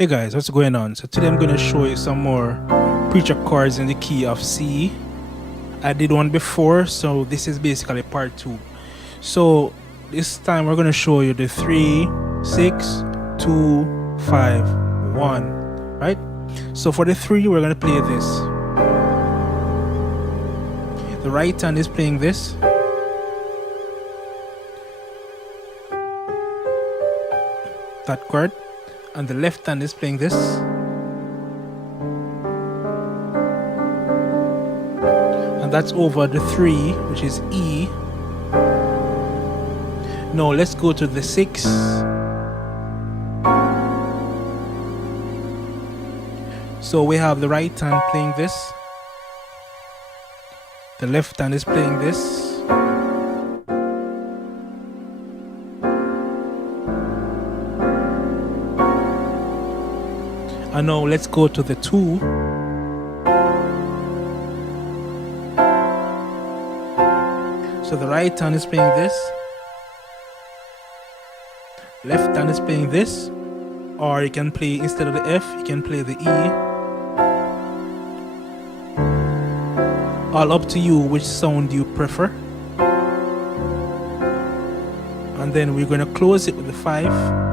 Hey guys, what's going on? So today I'm going to show you some more preacher chords in the key of C. I did one before, so this is basically part 2. So this time we're going to show you the 3, 6, 2, 5, 1, right? So for the 3 we're going to play this. The right hand is playing this. That chord. And the left hand is playing this. And that's over the 3, which is E. Now let's go to the 6. So we have the right hand playing this. The left hand is playing this. And now let's go to the 2. So the right hand is playing this. Left hand is playing this. Or you can play, instead of the F, you can play the E. All up to you which sound you prefer. And then we're going to close it with the 5.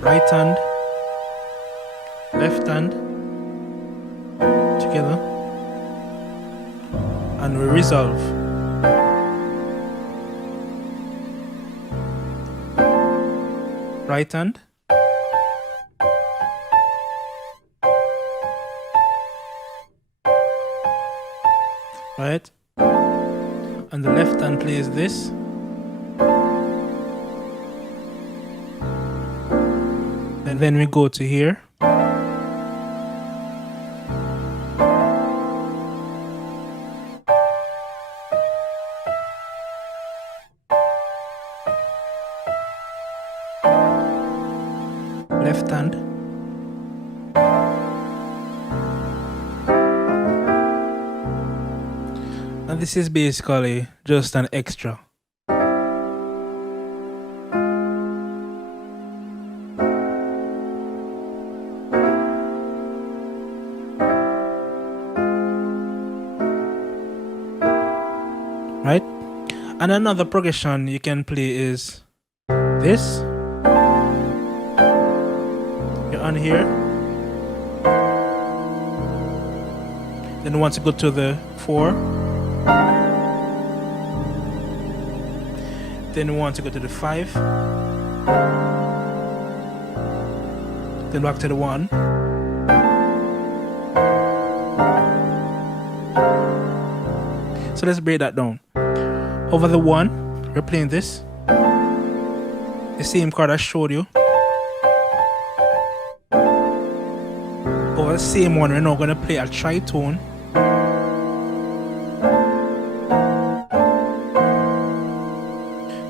Right hand, left hand, together, and we resolve. Right hand, right, and the left hand plays this. And then we go to here. Left hand. And this is basically just an extra. Right? And another progression you can play is this. You're on here. Then once you go to the 4. Then you want to go to the 5. Then back to the 1. So let's break that down. Over the 1, we're playing this. The same chord I showed you. Over the same one, we're now going to play a tritone.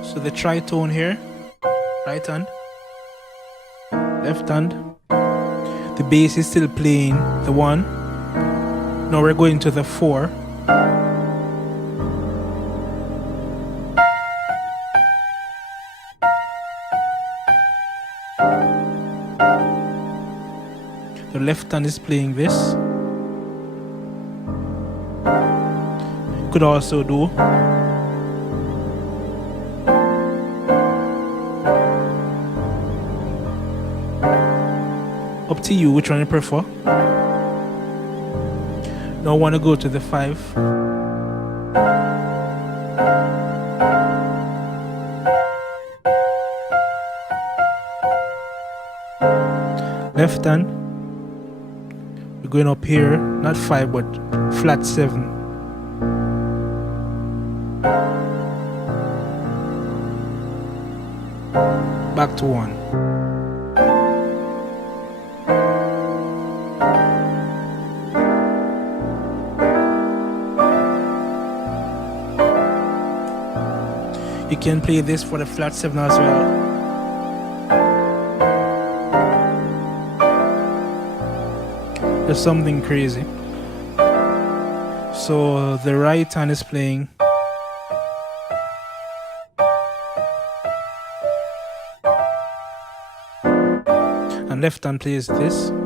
So the tritone here, right hand, left hand. The bass is still playing the 1. Now we're going to the 4. The left hand is playing this. You could also do up to you which one you prefer. Now I want to go to the 5. Left hand. We're going up here, not 5 but flat 7. Back to 1. You can play this for the flat 7 as well. There's something crazy. So the right hand is playing and left hand plays this.